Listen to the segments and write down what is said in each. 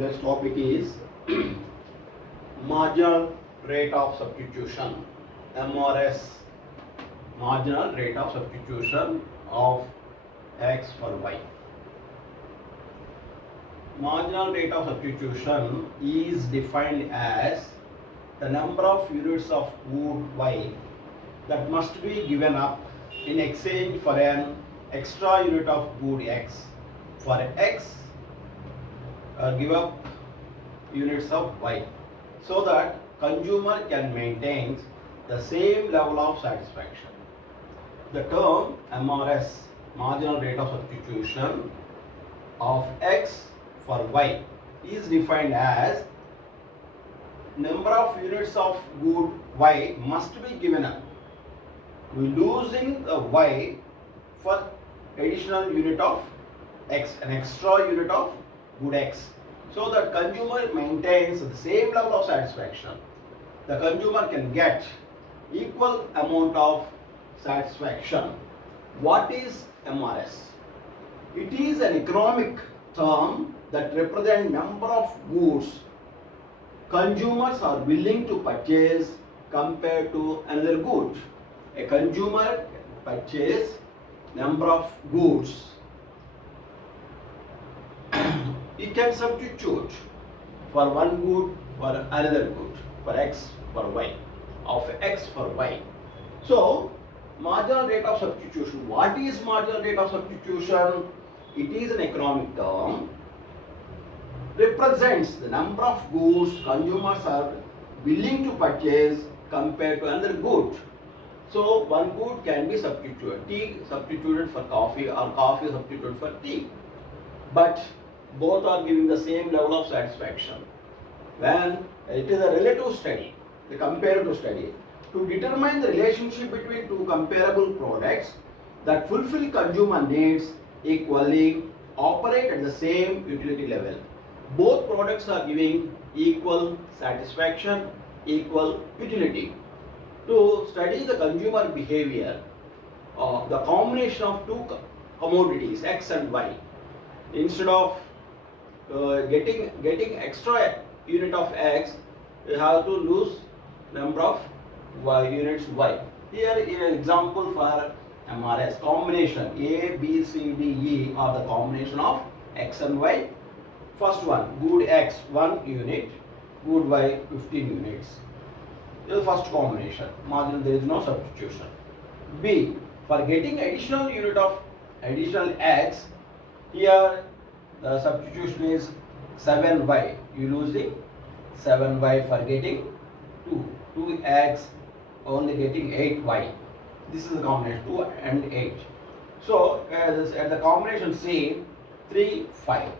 Today's topic is marginal rate of substitution, MRS, marginal rate of substitution of X for Y. Marginal rate of substitution is defined as the number of units of good Y that must be given up in exchange for an extra unit of good X. For X, give up units of Y so that consumer can maintain the same level of satisfaction. The term MRS, marginal rate of substitution of X for Y, is defined as number of units of good Y must be given up, losing the Y for additional unit of X, an extra unit of good X, so that consumer maintains the same level of satisfaction. The consumer can get equal amount of satisfaction. What is MRS? It is an economic term that represents number of goods consumers are willing to purchase compared to another good. A consumer purchase number of goods. He can substitute for one good for another good, for X for Y, of X for Y. So, marginal rate of substitution. What is marginal rate of substitution? It is an economic term, represents the number of goods consumers are willing to purchase compared to another good. So, one good can be substituted, tea substituted for coffee or coffee substituted for tea. But both are giving the same level of satisfaction. When it is a relative study, the comparative study, to determine the relationship between two comparable products that fulfill consumer needs equally, operate at the same utility level. Both products are giving equal satisfaction, equal utility. To study the consumer behavior, the combination of two commodities X and Y, instead of getting extra unit of X, you have to lose number of units Y. Here is an example for MRS. Combination A, B, C, D, E are the combination of X and Y. First one, good X 1 unit, good Y 15 units. This is the first combination. Marginal, there is no substitution. B, for getting additional unit of additional X, here the substitution is 7Y. You losing 7Y for getting 2X, only getting 8Y. This is the combination 2 and 8. So at the combination C, 3, 5.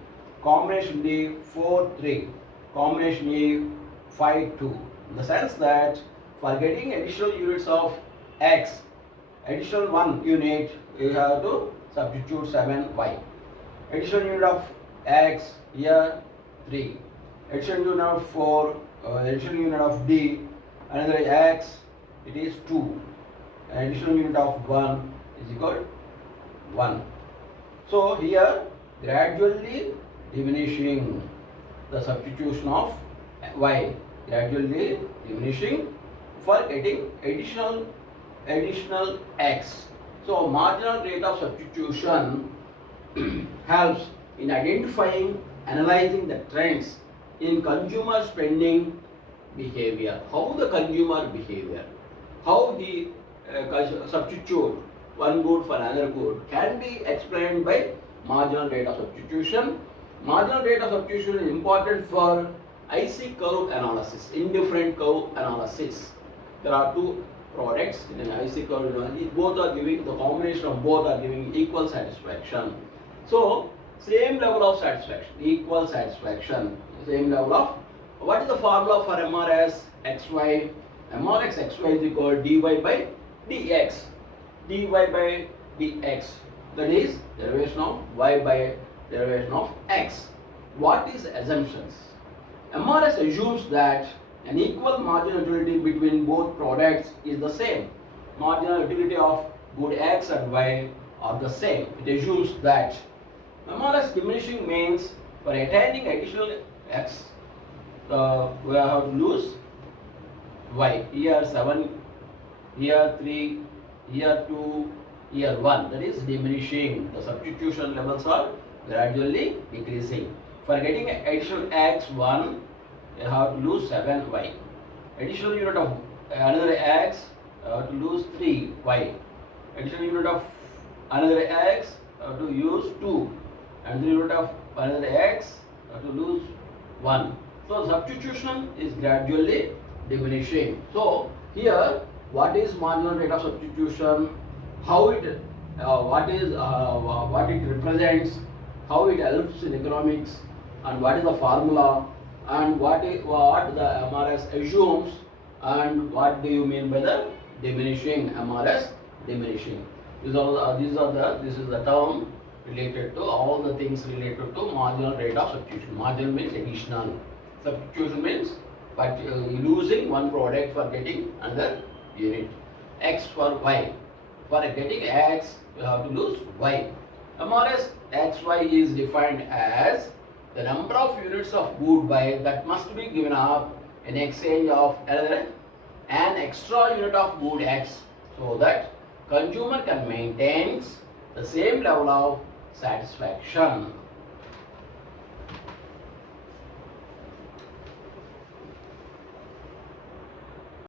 Combination D, 4, 3. Combination E, 5, 2. In the sense that for getting additional units of X, additional 1 unit, you have to substitute 7Y. Additional unit of X, here 3. Additional unit of 4, additional unit of D, another X, it is 2. Additional unit of 1 is equal to 1. So here gradually diminishing the substitution of Y, gradually diminishing for getting additional X. So marginal rate of substitution helps in identifying, analyzing the trends in consumer spending behavior. How the consumer behavior, how he substitute one good for another good can be explained by marginal rate of substitution. Marginal rate of substitution is important for IC curve analysis, indifferent curve analysis. There are two products in an IC curve analysis. Both are giving, the combination of both are giving equal satisfaction. So, same level of satisfaction, equal satisfaction, same level of, what is the formula for MRS XY? MRS XY is equal to dy by dx. Dy by dx, that is derivation of y by derivation of x. What is assumptions? MRS assumes that an equal marginal utility between both products is the same. Marginal utility of good X and Y are the same. It assumes that MRS diminishing means for attaining x, we have to lose y. Here 7, here 3, here 2, here 1. That is diminishing. The substitution levels are gradually decreasing. For getting additional x 1, you have to lose 7y. Additional unit of another x, you have to lose 3y. Additional unit of another x, you have to use 2. And the unit of another x, you have to lose 1. So substitution is gradually diminishing. So here, what is marginal rate of substitution? How it, what it represents, how it helps in economics, and what is the formula, and what the MRS assumes, and what do you mean by the diminishing MRS diminishing? This is the term related to all the things related to marginal rate of substitution. Marginal means additional. Substitution means losing one product for getting another unit. X for y. For getting x, you have to lose y. MRS xy is defined as the number of units of good y that must be given up in exchange of an extra unit of good x, so that consumer can maintain the same level of satisfaction.